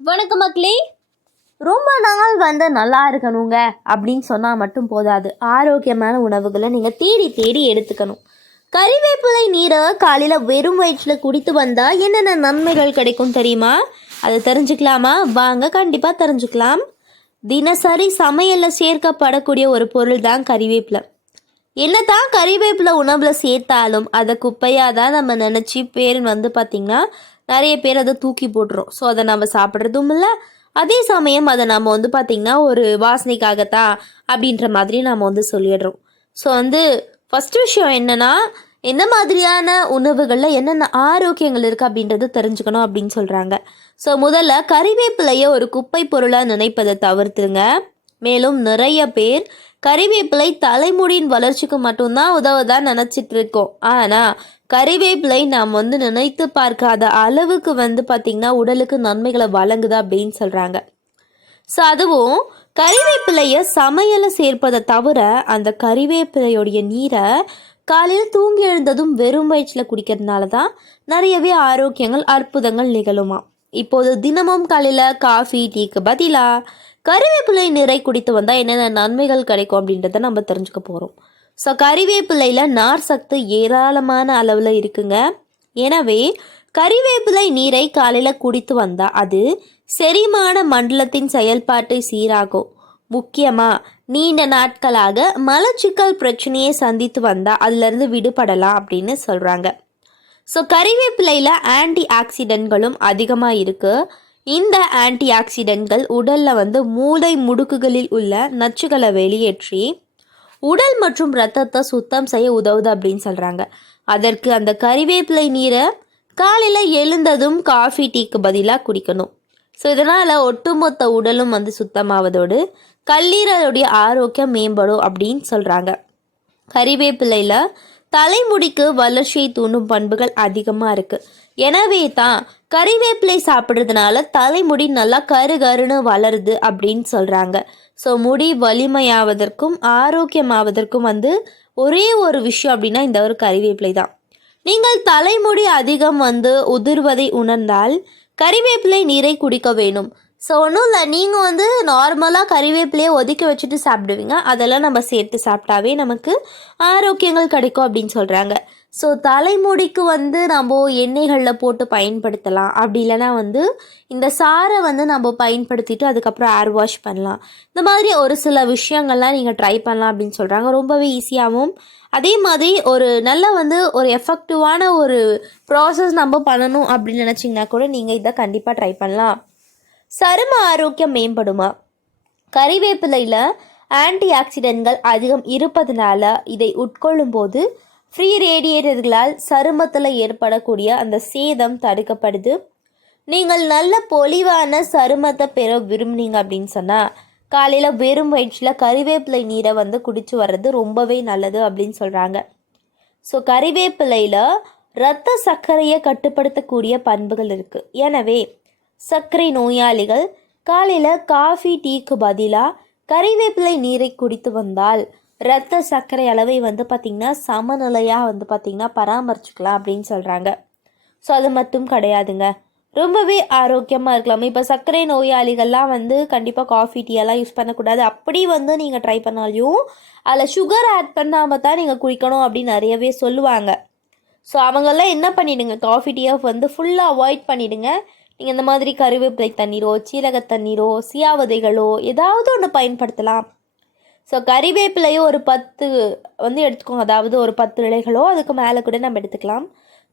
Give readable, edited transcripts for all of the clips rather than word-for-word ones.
வணக்கம் மக்களே. ரொம்ப நாள் நல்லா இருக்கணுங்க அப்படின்னு சொன்னால் மட்டும் போதாது. ஆரோக்கியமான உணவுகளை நீங்கள் தேடி தேடி எடுத்துக்கணும். கறிவேப்பிலை நீரை காலையில் வெறும் வயிற்றில் குடித்து வந்தால் என்னென்ன நன்மைகள் கிடைக்கும் தெரியுமா? அதை தெரிஞ்சுக்கலாமா? வாங்க கண்டிப்பாக தெரிஞ்சுக்கலாம். தினசரி சமையலில் சேர்க்கப்படக்கூடிய ஒரு பொருள் தான் கறிவேப்பிலை. என்னதான் கறிவேப்பிலை உணவில் சேர்த்தாலும் அதை குப்பையாக தான் நம்ம நினச்சி பேர் பார்த்திங்கன்னா நிறைய பேர் அதை தூக்கி போட்டுரும். ஸோ அதை நம்ம சாப்பிட்றதும் இல்லை, அதே சமயம் அதை நம்ம பார்த்திங்கன்னா ஒரு வாசனைக்காகத்தான் அப்படின்ற மாதிரி நம்ம சொல்லிடுறோம். ஸோ ஃபஸ்ட்டு விஷயம் என்னென்னா, எந்த மாதிரியான உணவுகளில் என்னென்ன ஆரோக்கியங்கள் இருக்குது அப்படின்றது தெரிஞ்சுக்கணும் அப்படின்னு சொல்கிறாங்க. ஸோ முதல்ல கறிவேப்பிலையை ஒரு குப்பை பொருளாக நினைப்பதை தவிர்த்துருங்க. மேலும் நிறைய பேர் கறிவேப்பிலை தலைமுடியின் வளர்ச்சிக்கு மட்டும்தான் உதவுதான் நினச்சிட்டு இருக்கோம். ஆனால் கறிவேப்பிலை நாம் நினைத்து பார்க்காத அளவுக்கு பார்த்திங்கன்னா உடலுக்கு நன்மைகளை வழங்குது அப்படின்னு சொல்கிறாங்க. ஸோ அதுவும் கறிவேப்பிலையை சமையலை சேர்ப்பதை தவிர அந்த கறிவேப்பிலையோடைய நீரை காலையில் தூங்கி எழுந்ததும் வெறும் வயிற்றில் குடிக்கிறதுனால தான் நிறையவே ஆரோக்கியங்கள் அற்புதங்கள் நிகழுமா. இப்போது தினமும் காலையில் காஃபி டீக்கு பதிலாக கறிவேப்பிலை நீரை குடித்து வந்தால் என்னென்ன நன்மைகள் கிடைக்கும் அப்படின்றத நம்ம தெரிஞ்சுக்க போகிறோம். ஸோ கறிவேப்பிலையில் நார் சத்து ஏராளமான அளவில் இருக்குங்க. எனவே கறிவேப்பிலை நீரை காலையில் குடித்து வந்தால் அது செரிமான மண்டலத்தின் செயல்பாட்டை சீராகும். முக்கியமாக நீண்ட நாட்களாக மலச்சிக்கல் பிரச்சனையை சந்தித்து வந்தால் அதிலிருந்து விடுபடலாம் அப்படின்னு சொல்கிறாங்க. ஸோ கறிவேப்பிலையில் ஆன்டி ஆக்சிடென்ட்களும் அதிகமாக இருக்குது. இந்த ஆன்டி ஆக்சிடென்ட்கள் உடலில் மூளை முடுக்குகளில் உள்ள நச்சுகளை வெளியேற்றி உடல் மற்றும் இரத்தத்தை சுத்தம் செய்ய உதவுது அப்படின்னு சொல்கிறாங்க. அதற்கு அந்த கறிவேப்பிலை நீரை காலையில் எழுந்ததும் காஃபி டீக்கு பதிலாக குடிக்கணும். ஸோ இதனால் ஒட்டுமொத்த உடலும் சுத்தமாவதோடு கல்லீரலுடைய ஆரோக்கியம் மேம்படும் அப்படின்னு சொல்கிறாங்க. கறிவேப்பிலையில் தலைமுடிக்கு வளர்ச்சியை தூண்டும் பண்புகள் அதிகமாக இருக்குது. எனவே தான் கறிவேப்பிலை சாப்பிட்றதுனால தலைமுடி நல்லா கருன்னு வளருது அப்படின்னு சொல்கிறாங்க. ஸோ முடி வலிமையாவதற்கும் ஆரோக்கியமாவதற்கும் ஒரே ஒரு விஷயம் அப்படின்னா இந்த ஒரு கறிவேப்பிலை தான். நீங்கள் தலைமுடி அதிகம் உதிர்வதை உணர்ந்தால் கறிவேப்பிலை நீரை குடிக்க வேணும். ஸோ ஒன்றும் இல்லை, நீங்கள் நார்மலாக கறிவேப்பிலையை ஒதுக்கி வச்சுட்டு சாப்பிடுவீங்க, அதெல்லாம் நம்ம சேர்த்து சாப்பிட்டாவே நமக்கு ஆரோக்கியங்கள் கிடைக்கும் அப்படின்னு சொல்கிறாங்க. ஸோ தலைமுடிக்கு நம்ம எண்ணெய்களில் போட்டு பயன்படுத்தலாம். அப்படி இல்லைனா இந்த சாரை நம்ம பயன்படுத்திட்டு அதுக்கப்புறம் ஏர் வாஷ் பண்ணலாம். இந்த மாதிரி ஒரு சில விஷயங்கள்லாம் நீங்கள் ட்ரை பண்ணலாம் அப்படின்னு சொல்கிறாங்க. ரொம்பவே ஈஸியாகவும் அதே மாதிரி ஒரு நல்ல ஒரு எஃபெக்டிவான ஒரு ப்ராசஸ் நம்ம பண்ணணும் அப்படின்னு நினச்சிங்கன்னா கூட நீங்கள் இதை கண்டிப்பாக ட்ரை பண்ணலாம். சரும ஆரோக்கியம் மேம்படுமா? கறிவேப்பிலையில் ஆன்டி ஆக்சிடென்ட்கள் அதிகம் இருப்பதனால இதை உட்கொள்ளும் போது ஃப்ரீ ரேடியேட்டர்களால் சருமத்தில் ஏற்படக்கூடிய அந்த சேதம் தடுக்கப்படுது. நீங்கள் நல்ல பொலிவான சருமத்தை பெற விரும்புனீங்க அப்படின்னு சொன்னால் காலையில் வெறும் வயிற்றில் கறிவேப்பிலை நீரை குடிச்சு வர்றது ரொம்பவே நல்லது அப்படின்னு சொல்கிறாங்க. ஸோ கறிவேப்பிலையில் இரத்த சர்க்கரையை கட்டுப்படுத்தக்கூடிய பண்புகள் இருக்குது. எனவே சர்க்கரை நோயாளிகள் காலையில் காஃபி டீக்கு பதிலாக கறிவேப்பிலை நீரை குடித்து வந்தால் இரத்த சர்க்கரை அளவை பார்த்திங்கன்னா சமநிலையாக பார்த்திங்கன்னா பராமரிச்சுக்கலாம் அப்படின்னு சொல்கிறாங்க. ஸோ அது மட்டும் கிடையாதுங்க, ரொம்பவே ஆரோக்கியமாக இருக்கலாம். இப்போ சர்க்கரை நோயாளிகள்லாம் கண்டிப்பாக காஃபி டீயெல்லாம் யூஸ் பண்ணக்கூடாது. அப்படி நீங்கள் ட்ரை பண்ணாலையும் அதில் சுகர் ஆட் பண்ணாமல் தான் நீங்கள் குடிக்கணும் அப்படின்னு நிறையவே சொல்லுவாங்க. ஸோ அவங்கெல்லாம் என்ன பண்ணிவிடுங்க, காஃபி டீயை ஃபுல்லாக அவாய்ட் பண்ணிவிடுங்க. நீங்கள் இந்த மாதிரி கறிவேப்பிலை தண்ணீரோ சீரக தண்ணீரோ சியாவதைகளோ ஏதாவது ஒன்று பயன்படுத்தலாம். ஸோ கறிவேப்பிலையோ ஒரு 10 எடுத்துக்கோங்க, அதாவது ஒரு 10 இலைகளோ அதுக்கு மேலே கூட நம்ம எடுத்துக்கலாம்.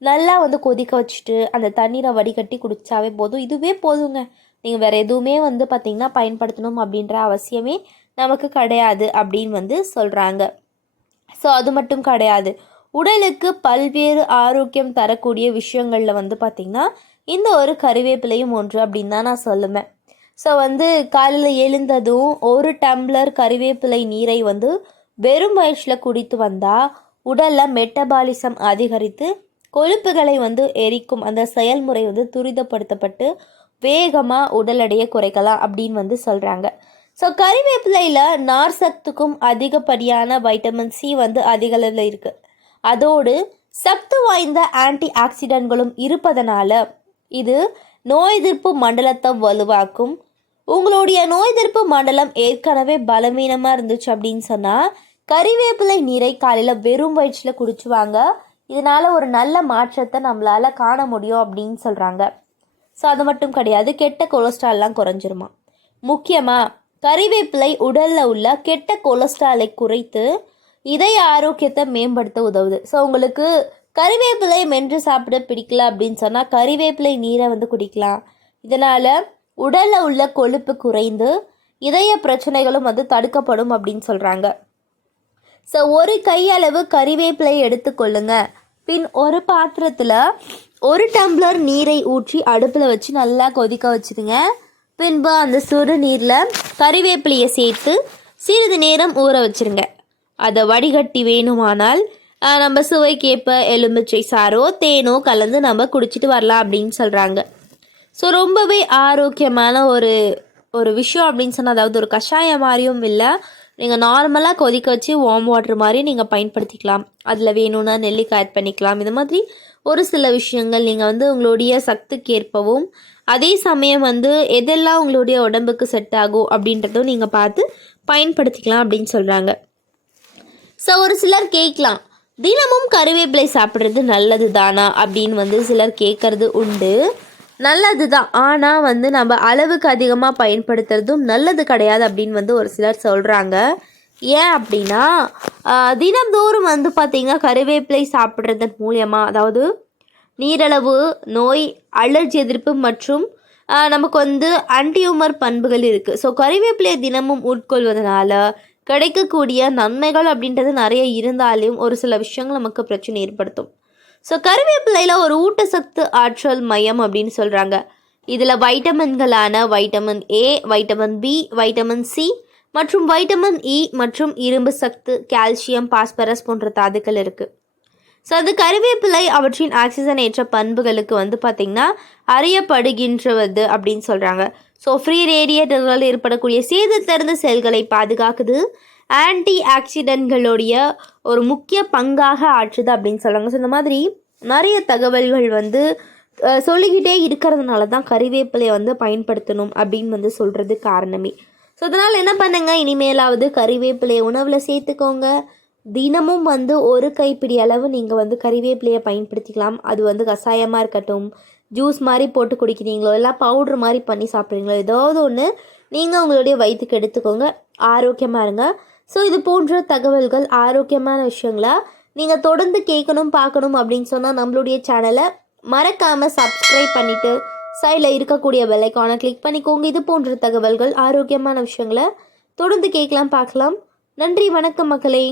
நல்லா கொதிக்க வச்சுட்டு அந்த தண்ணீரை வடிகட்டி குடித்தாவே போதும். இதுவே போதுங்க, நீங்கள் வேறு எதுவுமே பார்த்திங்கன்னா பயன்படுத்தணும் அப்படின்ற அவசியமே நமக்கு கிடையாது அப்படின்னு சொல்கிறாங்க. ஸோ அது மட்டும் கிடையாது, உடலுக்கு பல்வேறு ஆரோக்கியம் தரக்கூடிய விஷயங்களில் பார்த்திங்கன்னா இந்த ஒரு கறிவேப்பிலையும் ஒன்று அப்படின்னு தான் நான் சொல்லுவேன். ஸோ காலையில் எழுந்ததும் ஒரு டம்ளர் கறிவேப்பிலை நீரை வெறும் வயிற்றில் குடித்து வந்தால் உடலில் மெட்டபாலிசம் அதிகரித்து கொழுப்புகளை எரிக்கும் அந்த செயல்முறை துரிதப்படுத்தப்பட்டு வேகமாக உடல் எடையை குறைக்கலாம் அப்படின்னு சொல்கிறாங்க. ஸோ கறிவேப்பிலையில் நார் சத்துக்கும் அதிகப்படியான வைட்டமின் சி அதிக அளவில் இருக்குது. அதோடு சத்து வாய்ந்த ஆன்டி ஆக்சிடென்ட்களும் இருப்பதனால இது நோய் எதிர்ப்பு மண்டலத்தை வலுவாக்கும். உங்களுடைய நோய் எதிர்ப்பு மண்டலம் ஏற்கனவே பலவீனமாக இருந்துச்சு அப்படின்னு சொன்னால் கறிவேப்பிலை நீரை காலையில் வெறும் வயிற்றில் குடிச்சுவாங்க. இதனால் ஒரு நல்ல மாற்றத்தை நம்மளால் காண முடியும் அப்படின்னு சொல்கிறாங்க. ஸோ அது மட்டும் கிடையாது, கெட்ட கொலஸ்ட்ரால்லாம் குறைஞ்சிருமா. முக்கியமாக கறிவேப்பிலை உடலில் உள்ள கெட்ட கொலஸ்ட்ராலை குறைத்து இதய ஆரோக்கியத்தை மேம்படுத்த உதவுது. ஸோ உங்களுக்கு கறிவேப்பிலை மென்று சாப்பிட பிடிக்கல அப்படின்னு சொன்னால் கறிவேப்பிலை நீரை குடிக்கலாம். இதனால் உடலில் உள்ள கொழுப்பு குறைந்து இதய பிரச்சனைகளும் தடுக்கப்படும் அப்படின்னு சொல்கிறாங்க. ஸோ ஒரு கையளவு கறிவேப்பிலை எடுத்துக்கொள்ளுங்க. பின் ஒரு பாத்திரத்தில் 1 டம்ளர் நீரை ஊற்றி அடுப்பில் வச்சு நல்லா கொதிக்க வச்சுருங்க. பின்பு அந்த சுடு நீரில் கறிவேப்பிலையை சேர்த்து சிறிது நேரம் ஊற வச்சுருங்க. அதை வடிகட்டி வேணுமானால் நம்ம சுவைக்கேற்ப எலுமிச்சை சாறோ தேனோ கலந்து நம்ம குடிச்சிட்டு வரலாம் அப்படின்னு சொல்கிறாங்க. ஸோ ரொம்பவே ஆரோக்கியமான ஒரு விஷயம் அப்படின்னு சொன்னால், அதாவது ஒரு கஷாயம் மாதிரியும் இல்லை, நீங்கள் நார்மலாக கொதிக்க வச்சு வார்ம் வாட்டர் மாதிரி நீங்கள் பயன்படுத்திக்கலாம். அதில் வேணும்னா நெல்லிக்காய் ஆட் பண்ணிக்கலாம். இது மாதிரி ஒரு சில விஷயங்கள் நீங்கள் உங்களுடைய சக்திக்கு ஏற்பவும் அதே சமயம் எதெல்லாம் உங்களுடைய உடம்புக்கு செட் ஆகும் அப்படின்றதும் நீங்கள் பார்த்து பயன்படுத்திக்கலாம் அப்படின்னு சொல்கிறாங்க. ஸோ ஒரு சிலர் கேட்கலாம், தினமும் கறிவேப்பிலை சாப்பிட்றது நல்லது தானா அப்படின்னு சிலர் கேட்குறது உண்டு. நல்லது தான், ஆனால் நம்ம அளவுக்கு அதிகமாக பயன்படுத்துறதும் நல்லது கிடையாது அப்படின்னு ஒரு சிலர் சொல்கிறாங்க. ஏன் அப்படின்னா தினம்தோறும் பார்த்திங்கன்னா கறிவேப்பிலை சாப்பிட்றதன் மூலியமாக, அதாவது நீரிழிவு நோய், அலர்ஜி எதிர்ப்பு மற்றும் நமக்கு ஆன்டியூமர் பண்புகள் இருக்குது. ஸோ கறிவேப்பிலையை தினமும் உட்கொள்வதனால கிடைக்கக்கூடிய நன்மைகள் அப்படின்றது நிறைய இருந்தாலும் ஒரு சில விஷயங்கள் நமக்கு பிரச்சனை ஏற்படுத்தும். ஸோ கறிவேப்பிலையில் ஒரு ஊட்டச்சத்து ஆற்றல் மையம் அப்படின்னு சொல்கிறாங்க. இதில் வைட்டமின்களான vitamin A, vitamin B, vitamin C மற்றும் வைட்டமின் இ மற்றும் இரும்பு சத்து, கால்சியம், பாஸ்பரஸ் போன்ற தாதுக்கள் இருக்குது. ஸோ அது கறிவேப்பிலை அவற்றின் ஆக்சிஜனேற்ற பண்புகளுக்கு பார்த்திங்கன்னா அறியப்படுகின்றது அப்படின்னு சொல்கிறாங்க. ஸோ ஃப்ரீ ரேடியேட்டர்களால் ஏற்படக்கூடிய சேதத்திலிருந்து செல்களை பாதுகாக்குது. ஆன்டி ஆக்சிடென்ட்களுடைய ஒரு முக்கிய பங்காக ஆற்றுது அப்படின்னு சொல்கிறாங்க. ஸோ இந்த மாதிரி நிறைய தகவல்கள் சொல்லிக்கிட்டே இருக்கிறதுனால தான் கறிவேப்பிலையை பயன்படுத்தணும் அப்படின்னு சொல்கிறது காரணமே. ஸோ அதனால் என்ன பண்ணுங்கள், இனிமேலாவது கறிவேப்பிலையை உணவில் சேர்த்துக்கோங்க. தினமும் ஒரு கைப்பிடி அளவு நீங்கள் கறிவேப்பிலையை பயன்படுத்திக்கலாம். அது கஷாயமாக இருக்கட்டும், ஜூஸ் மாதிரி போட்டு குடிக்கிறீங்களோ, இல்லை பவுட்ரு மாதிரி பண்ணி சாப்பிட்றீங்களோ, ஏதாவது ஒன்று நீங்கள் உங்களுடைய வயிற்றுக்கு எடுத்துக்கோங்க. ஆரோக்கியமாக இருங்க. ஸோ இது போன்ற தகவல்கள், ஆரோக்கியமான விஷயங்களா நீங்கள் தொடர்ந்து கேட்கணும் பார்க்கணும் அப்படின்னு சொன்னால் நம்மளுடைய சேனலை மறக்காமல் சப்ஸ்கிரைப் பண்ணிவிட்டு சைடில் இருக்கக்கூடிய பெல் ஐகானை கிளிக் பண்ணிக்கோங்க. இது போன்ற தகவல்கள், ஆரோக்கியமான விஷயங்களை தொடர்ந்து கேட்கலாம் பார்க்கலாம். நன்றி, வணக்கம் மக்களே.